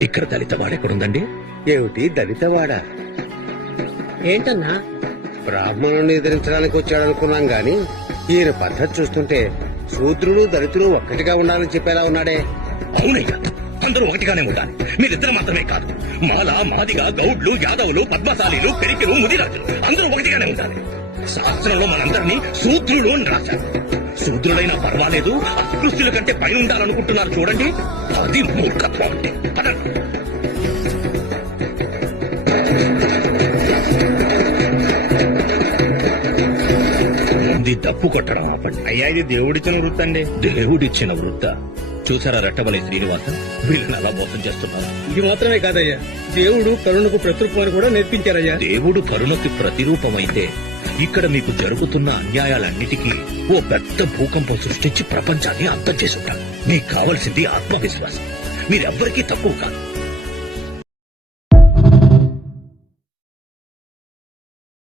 ఇక్కడ దళిత వాడెక్కడుందండి? ఏమిటి దళితవాడ? ఏంటన్నా? బ్రాహ్మణుని ఎదిరించడానికి వచ్చాడనుకున్నాం గాని ఈయన పద్ధతి చూస్తుంటే శూద్రులు దళితులు ఒక్కటిగా ఉండాలని చెప్పేలా ఉన్నాడే. అవునయ్యా, అందరూ ఒకటిగానే ఉండాలి. మీరిద్దరు మాత్రమే కాదు, మాల, మాదిగ, గౌడ్లు, యాదవులు, పద్మశాలీలు, పెరికిలు, ముదిరాజులు అందరూ ఒకటిగానే ఉండాలి. శాస్త్రంలో మనందరినీ శూద్రులు అని రాశారు. శూద్రులైనా పర్వాలేదు, అస్పృశ్యుల కంటే పైన ఉండాలనుకుంటున్నారు చూడండి, అది మూర్ఖత్వం అంటే. పదండి. ముందు డప్పు కొట్టడం ఆపండి. అయ్యా, ఇది దేవుడిచ్చిన వృత్తి అండి. దేవుడిచ్చిన వృత్త చూసారా? రెట్టబలి శ్రీనివాస వీళ్ళని అలా మోసం చేస్తున్నారు. ఇది మాత్రమే కాదయ్యా, దేవుడు కరుణకు ప్రతిరూపమని కూడా నేర్పించారయ్యా. దేవుడు కరుణకి ప్రతిరూపమైతే ఇక్కడ మీకు జరుగుతున్న అన్యాయాలన్నిటికీ ఓ పెద్ద భూకంపం సృష్టించి ప్రపంచాన్ని అంతం చేసుంటారు. మీకు కావలసింది ఆత్మవిశ్వాసం. మీరెవ్వరికీ తక్కువ కాదు.